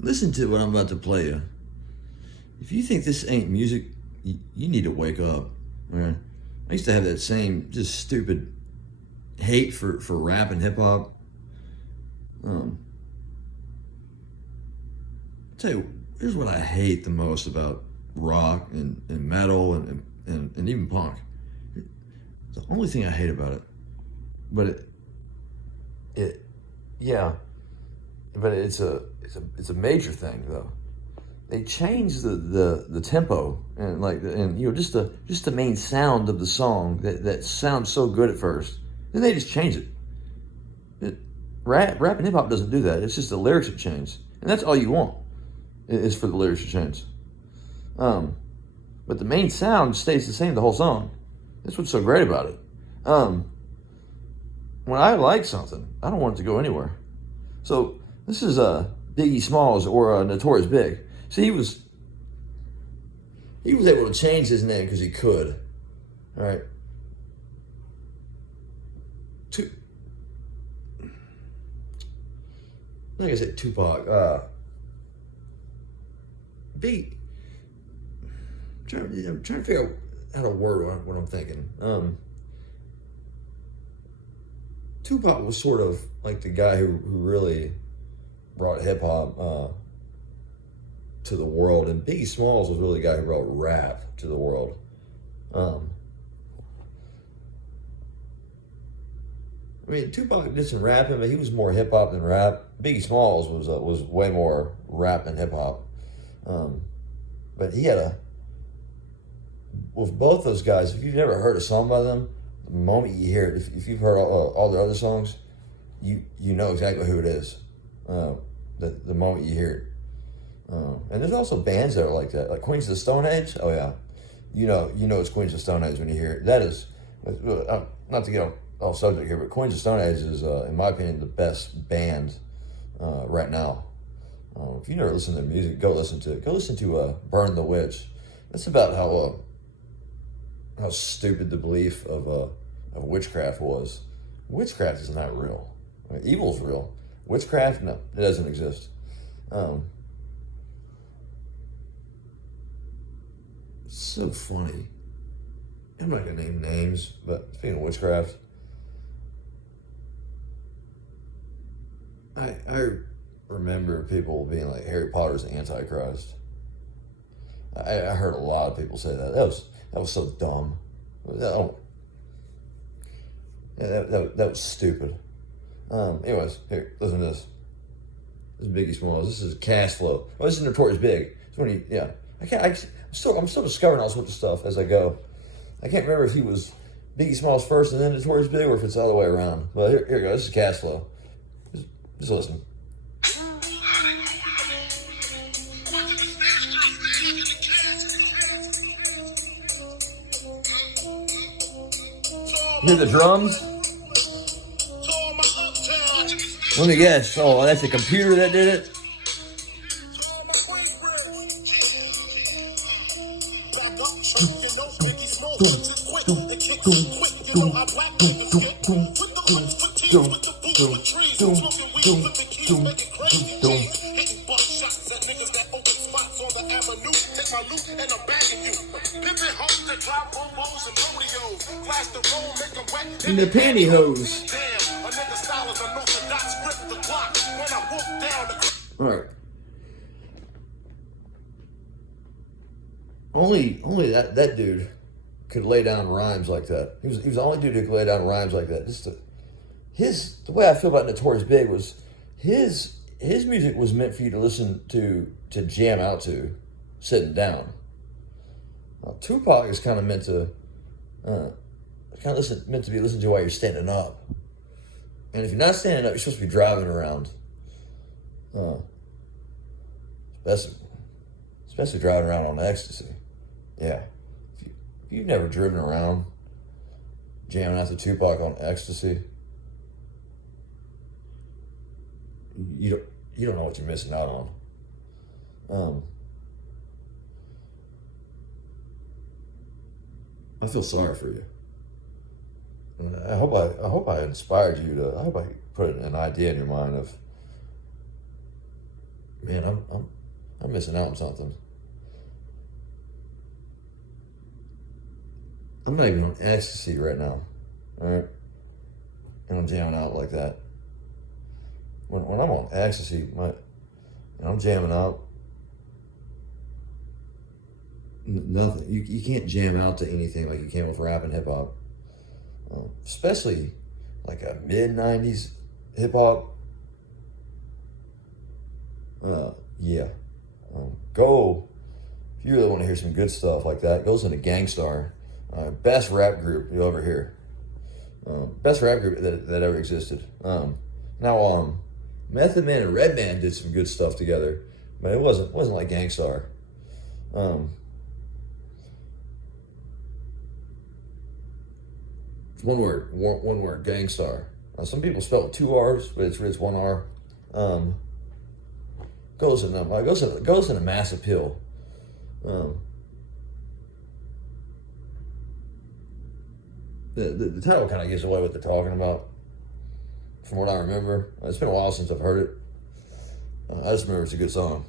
Listen to what I'm about to play you. If you think this ain't music, you need to wake up. Man, I used to have that same just stupid hate for rap and hip hop. Um, tell you, here's what I hate the most about rock and metal and even punk. The only thing I hate about it, but it yeah, but it's a major thing though. They changed the tempo and just the main sound of the song that sounds so good at first. Then they just change it. Rap and hip hop doesn't do that. It's just the lyrics that change, and that's all you want is for the lyrics to change. But the main sound stays the same the whole song. That's what's so great about it. When I like something, I don't want it to go anywhere. So this is Biggie Smalls or Notorious Big. See, he was able to change his name because he could. All right. Like I said, Tupac. Big. I'm trying to figure out how to word what I'm thinking. Tupac was sort of like the guy who really brought hip hop to the world, and Biggie Smalls was really the guy who brought rap to the world. I mean, Tupac did some rapping, but he was more hip hop than rap. Biggie Smalls was way more rap than hip hop. But he had with both those guys, if you've never heard a song by them, the moment you hear it, if you've heard all their other songs, you know exactly who it is. The moment you hear it. And there's also bands that are like that, like Queens of the Stone Age. Oh yeah, you know it's Queens of the Stone Age when you hear it. That is, not to get off subject here, but Queens of the Stone Age is, in my opinion, the best band right now. If you never listen to their music, go listen to it. Go listen to "Burn the Witch." That's about how stupid the belief of witchcraft was. Witchcraft is not real. I mean, evil's real. Witchcraft, no, it doesn't exist. So funny. I'm not gonna name names, but speaking of witchcraft, I remember people being like Harry Potter's the Antichrist. I heard a lot of people say that. That was so dumb. That was stupid. Anyways, here, listen to this. This is Biggie Smalls. This is Cash Flow. Oh, this is Notorious Big. It's when he, yeah. I'm still discovering all sorts of stuff as I go. I can't remember if he was Biggie Smalls first and then Notorious Big, or if it's the other way around. But here you go. This is Cash Flow. Just listen. Hear the drums? Let me guess. Oh, that's a computer that did it? In the pantyhose. All right. Only that dude could lay down rhymes like that. He was the only dude who could lay down rhymes like that. The way I feel about Notorious Big was his music was meant for you to listen to jam out to, sitting down. Now, Tupac is kind of meant to be listened to while you're standing up. And if you're not standing up, you're supposed to be driving around. Especially driving around on ecstasy. Yeah. If you've never driven around jamming out to Tupac on ecstasy, you don't know what you're missing out on. I feel sorry for you. I hope I inspired you I hope I put an idea in your mind of man, I'm missing out on something. I'm not even on ecstasy right now, all right? And I'm jamming out like that. When I'm on ecstasy, I'm jamming out. Nothing. You can't jam out to anything like you can with rap and hip hop, especially like a mid '90s hip hop. Yeah. Go if you really want to hear some good stuff like that. Go listen to Gang Starr, best rap group you'll ever hear. Best rap group that ever existed. Now, Method Man and Redman did some good stuff together, but it wasn't like Gang Starr. One word, Gang Starr. Some people spell it two R's, but it's one R. Goes in them. Goes in a Mass Appeal. The title kind of gives away what they're talking about. From what I remember, it's been a while since I've heard it. I just remember it's a good song.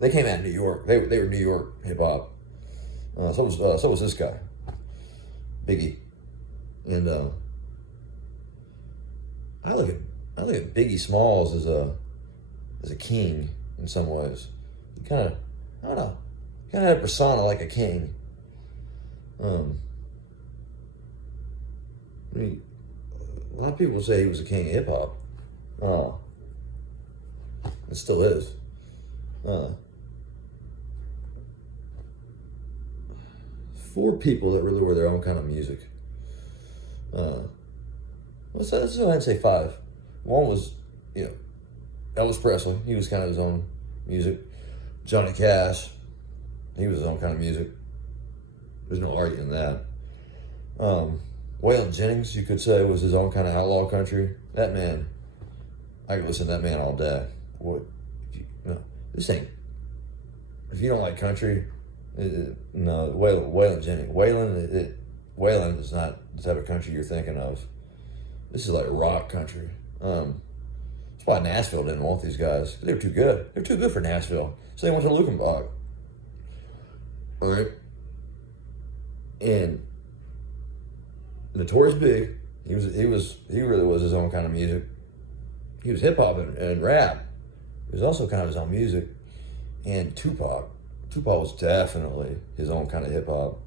They came out of New York. They were New York hip hop. So was this guy, Biggie, and I look at Biggie Smalls as a king in some ways. He kind of, I don't know, kind of had a persona like a king. I mean, a lot of people say he was a king of hip hop. It still is. Four people that really were their own kind of music. Let's go ahead and say five. One was, Elvis Presley. He was kind of his own music. Johnny Cash. He was his own kind of music. There's no arguing that. Waylon Jennings, you could say, was his own kind of outlaw country. That man, I could listen to that man all day. This ain't. If you don't like country, no, Waylon Jennings. Waylon is not the type of country you're thinking of. This is like rock country. That's why Nashville didn't want these guys. They were too good. They were too good for Nashville. So they went to Luckenbach. All right. And Notorious Big, he really was his own kind of music. He was hip hop and rap. He was also kind of his own music. And Tupac was definitely his own kind of hip hop.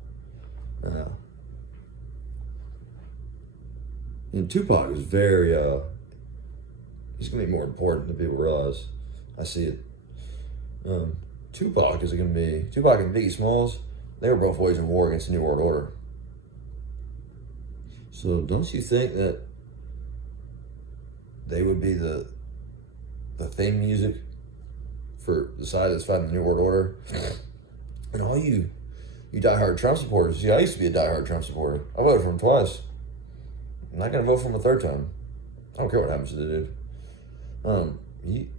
And Tupac is very, he's going to be more important than people realize. I see it. Tupac and Biggie Smalls, they were both waging war against the New World Order. So don't you think that they would be the theme music for the side that's fighting the New World Order? And all you diehard Trump supporters, I used to be a diehard Trump supporter. I voted for him twice. I'm not going to vote for him a third time. I don't care what happens to the dude.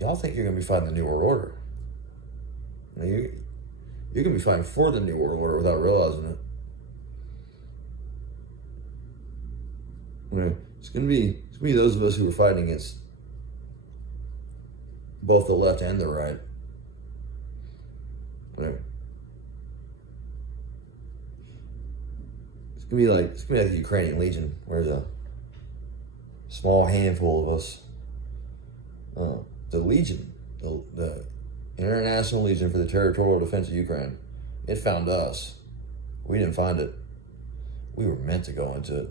Y'all think you're going to be fighting the New World Order. You're going to be fighting for the New World Order without realizing it. It's going to be those of us who are fighting against both the left and the right. It's gonna be like the Ukrainian Legion, where there's a small handful of us. The Legion, the International Legion for the Territorial Defense of Ukraine, it found us. We didn't find it. We were meant to go into it.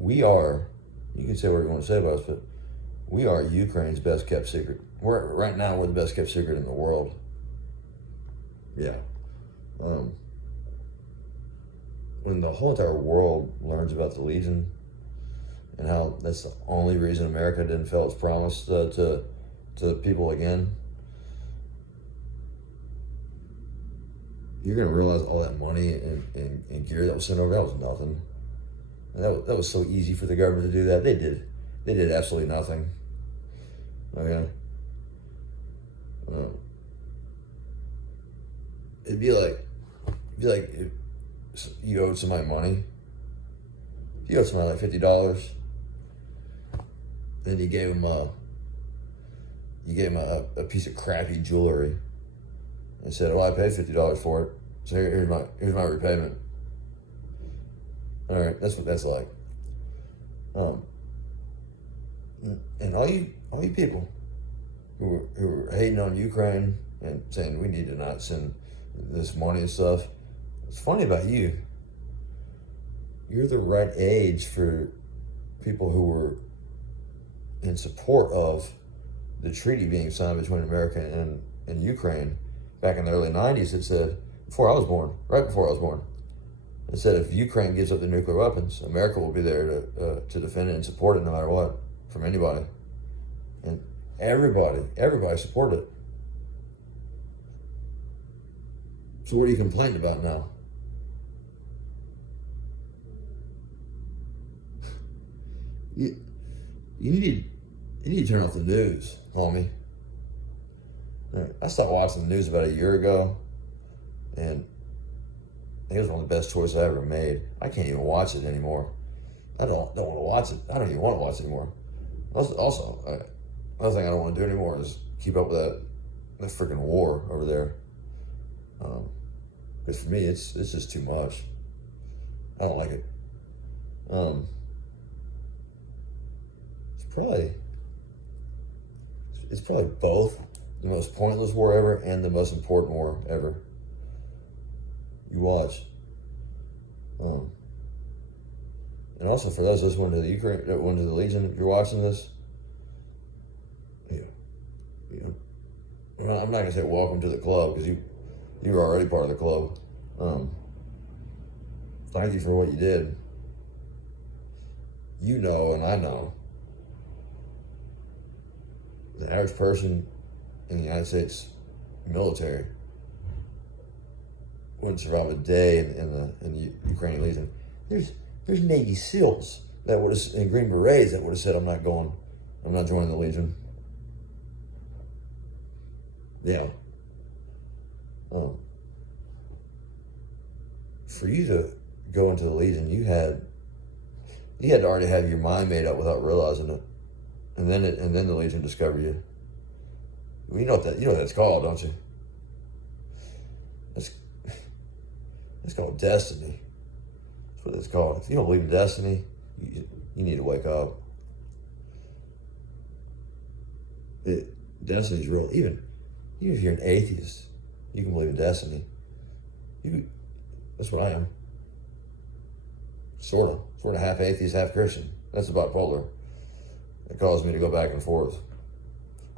We are, you can say what you want to say about us, but we are Ukraine's best kept secret. Right now we're the best kept secret in the world. Yeah. When the whole entire world learns about the Legion and how that's the only reason America didn't fulfill its promise to people again, you're gonna realize all that money and gear that was sent over, that was nothing. And that was so easy for the government to do that. They did absolutely nothing. Okay. It'd be like if you owed somebody money. If you owed somebody like $50, then you gave them you gave him a piece of crappy jewelry and said, "Well, I paid $50 for it, so here's my repayment." All right, that's what that's like. And all you people who are hating on Ukraine and saying we need to not send this money and stuff. What's funny about you? You're the right age for people who were in support of the treaty being signed between America and Ukraine back in the early 90s. It said, before I was born, right before I was born, it said if Ukraine gives up the nuclear weapons, America will be there to defend it and support it no matter what, from anybody. And everybody supported it. So what are you complaining about now? You need to turn off the news, homie. I stopped watching the news about a year ago, and I think it was one of the best choices I ever made. I can't even watch it anymore. I don't want to watch it. I don't even want to watch it anymore. Also, another thing I don't want to do anymore is keep up with that freaking war over there. Because for me, it's just too much. I don't like it. It's probably both the most pointless war ever and the most important war ever. You watch. And also for those that went to the Ukraine, that went to the Legion, if you're watching this, I'm not gonna say welcome to the club because you were already part of the club. Thank you for what you did. You know, and I know, the average person in the United States military wouldn't survive a day in the Ukrainian Legion. There's Navy SEALs that would have, and Green Berets that would have said, I'm not joining the Legion. Yeah. For you to go into the Legion, you had to already have your mind made up without realizing it, and then the Legion discovered you. You know what that's called, don't you? It's called destiny. That's what it's called. If you don't believe in destiny, you need to wake up. Destiny's real. Even if you're an atheist, you can believe in destiny. That's what I am. Sort of half atheist, half Christian. That's bipolar. It caused me to go back and forth.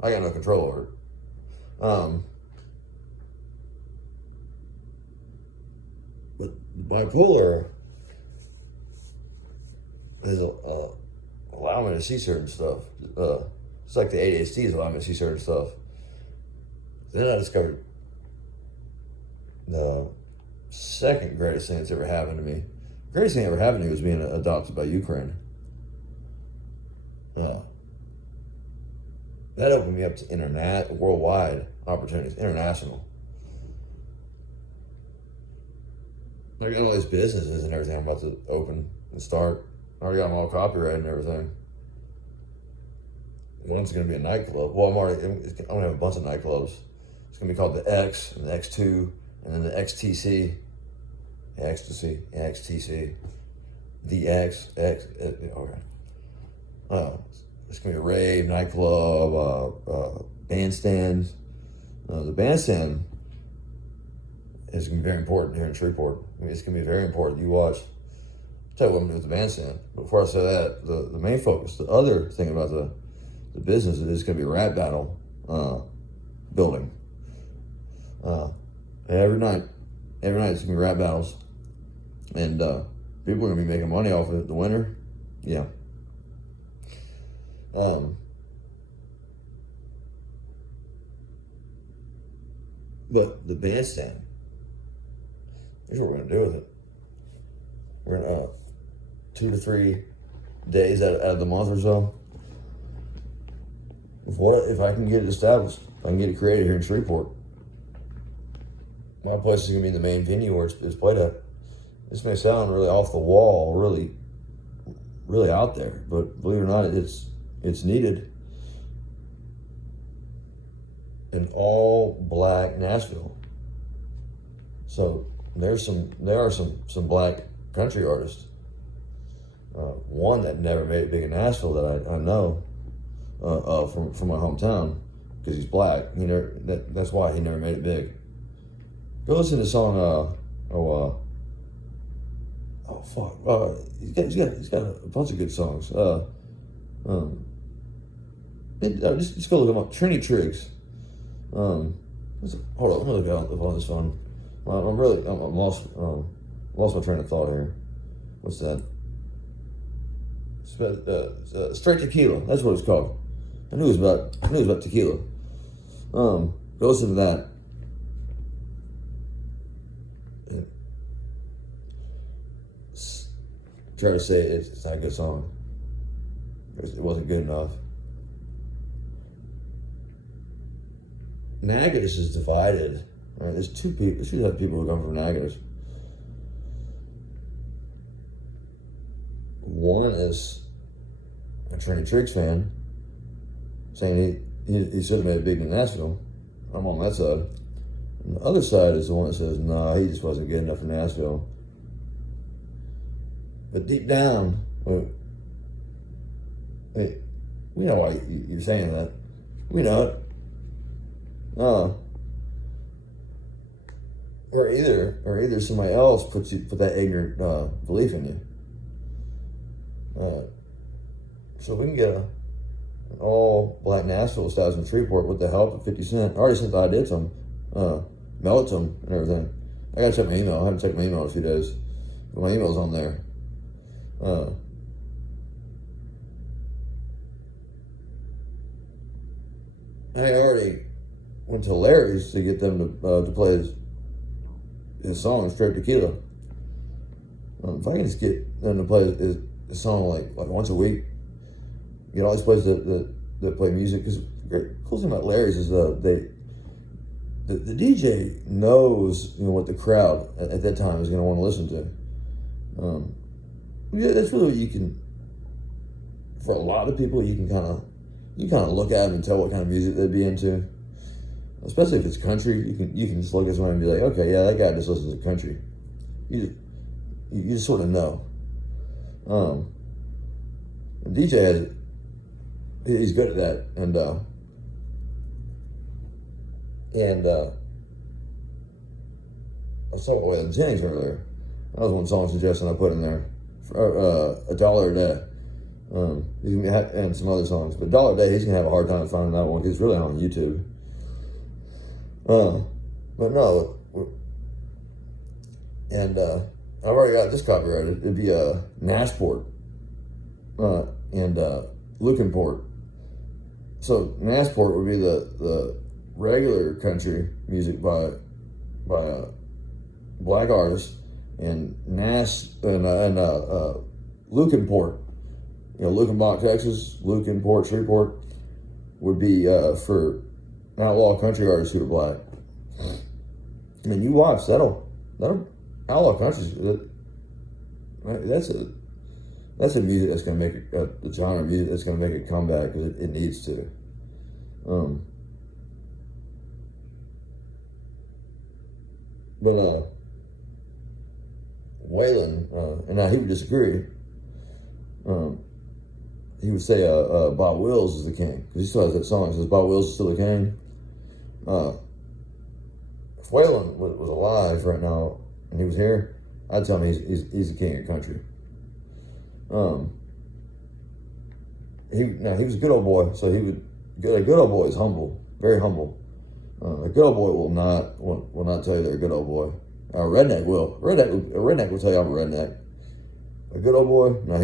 I got no control over it. But bipolar is allow me to see certain stuff. It's like the ADHD allow me to see certain stuff. Then I discovered the second greatest thing that's ever happened to me. The greatest thing that ever happened to me was being adopted by Ukraine. That opened me up to worldwide opportunities, international. I got all these businesses and everything I'm about to open and start. I already got them all copyrighted and everything. One's going to be a nightclub. Well, I'm going to have a bunch of nightclubs. It's going to be called the X and the X2 and then the XTC. Ecstasy, XTC. The X. Okay. It's going to be a rave, nightclub, bandstand. The bandstand is going to be very important here in Shreveport. I mean, it's going to be very important. You watch. I'll tell you what I'm going to do with the bandstand. But before I say that, the main focus, the other thing about the business is going to be a rap battle building. Every night it's going to be rap battles. And people are going to be making money off of it. The winner, yeah. But the bandstand, here's what we're going to do with it. We're going to 2 to 3 days out of the month or so. If I can get it established, if I can get it created here in Shreveport, my place is going to be the main venue where it's played at. This may sound really off the wall, really, really out there, but believe it or not, it's needed. an all black Nashville. So there are some black country artists. One that never made it big in Nashville that I know from my hometown, because he's black. That's why he never made it big. Go listen to the song. He's got a bunch of good songs. Just go look him up. Trini Triggs. Hold on, let me look up on this phone. I'm lost my train of thought here. What's that? Straight Tequila. That's what it's called. I knew it was about tequila. Go listen to that. Try to say it's not a good song. It wasn't good enough. Natchitoches is divided. Right? There's two types of people who come from Natchitoches. One is a Trini Triggs fan, saying he should have made it big in Nashville. I'm on that side. And the other side is the one that says, no, he just wasn't good enough in Nashville. But deep down, we know why you're saying that. We know it. Or either somebody else put that ignorant belief in you. So we can get an all black Nashville styles in Shreveport with the help of 50 Cent. I already sent the idea to him, mailed it to him and everything. I gotta check my email. I haven't checked my email in a few days, but my email's on there. I already went to Larry's to get them to play his song "Straight Tequila." If I can just get them to play his song like once a week, get all these places that play music. Because the cool thing about Larry's is the DJ knows what the crowd at that time is going to want to listen to. Yeah, that's really what you can. For a lot of people, you can kind of look at them and tell what kind of music they'd be into. Especially if it's country, you can just look at someone and be like, okay, yeah, that guy just listens to country. You just sort of know. DJ he's good at that, and I saw Waylon Jennings earlier. That was one song suggestion I put in there for $1 a day. And some other songs, but $1 a day, he's gonna have a hard time finding that one because it's really on YouTube. But no, and I've already got this copyrighted. It'd be Nashport and Lucanport. So Nashport would be the regular country music by black artists, and Lucanport, Lukenbach, Texas, Lucanport, Shreveport would be for outlaw country artists who are black. I mean, you watch that'll outlaw country. That's a music that's gonna make the genre of music that's gonna make a comeback because it needs to. But Waylon, and now he would disagree. He would say Bob Wills is the king because he still has that song. He says Bob Wills is still the king. If Waylon was alive right now and he was here, I'd tell him he's the king of country. He was a good old boy, so a good old boy is humble, very humble. A good old boy will not tell you they're a good old boy. A redneck will. A redneck will tell you I'm a redneck. A good old boy, no,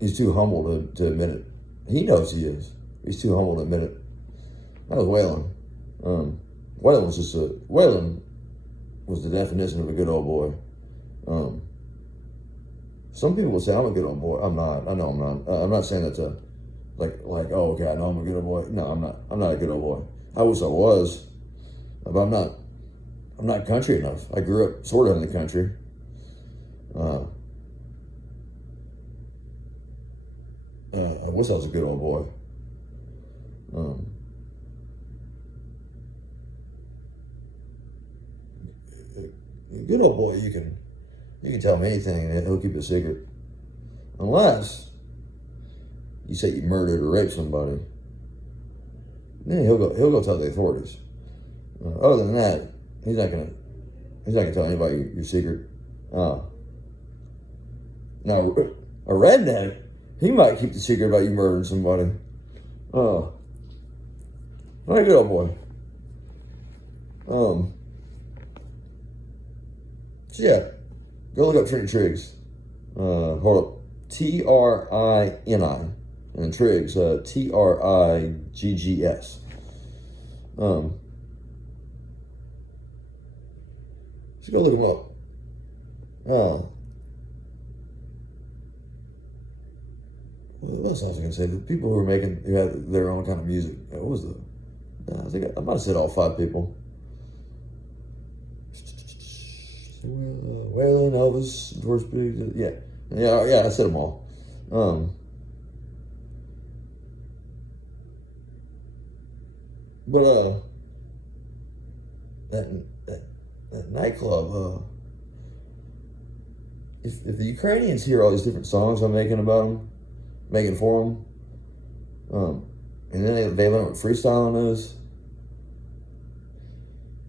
he's too humble to admit it. He knows he is. He's too humble to admit it. That was Waylon. Waylon was the definition of a good old boy. Some people will say I'm a good old boy. I'm not. I know I'm not. I'm not saying that to like oh okay, I know I'm a good old boy. No, I'm not. I'm not a good old boy. I wish I was, but I'm not. I'm not country enough. I grew up sort of in the country. I wish I was a good old boy. Um, a good old boy, you can tell him anything and he'll keep it a secret, unless you say you murdered or raped somebody. Then he'll go tell the authorities. Other than that, he's not gonna tell anybody your secret. Now, a redneck, he might keep the secret about you murdering somebody. Not a good old boy. So yeah, go look up Trini Triggs. Hold up, Trini, and Triggs, Triggs. Just go look him up. What else I was gonna say? The people who had their own kind of music. What was the? I think I might have said all 5 people. Waylon, Elvis, George Biggs. Yeah. I said them all. But that nightclub. If the Ukrainians hear all these different songs I'm making about them, making for them, and then they learn what freestyling is,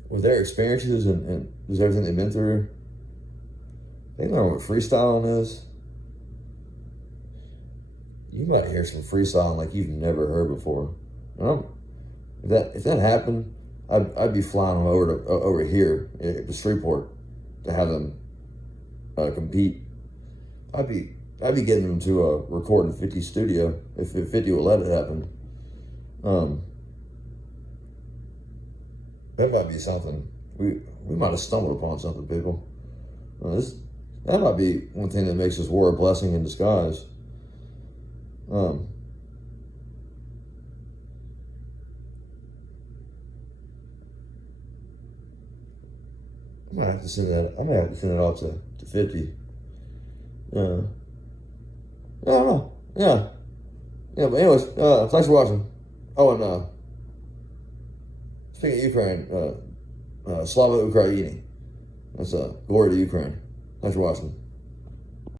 with their experiences and just everything they've been through, they learn what freestyling is. You might hear some freestyling like you've never heard before. If that happened, I'd be flying them over here to Shreveport to have them compete. I'd be getting them to a recording 50 studio if 50 will let it happen. That might be something. We might have stumbled upon something, people. That might be one thing that makes this war a blessing in disguise. I might have to send that. I might have to send it off to 50. I don't know. Yeah. But anyways, thanks for watching. Oh, and speaking of Ukraine, Slava Ukraini. That's glory to Ukraine. Thanks for watching.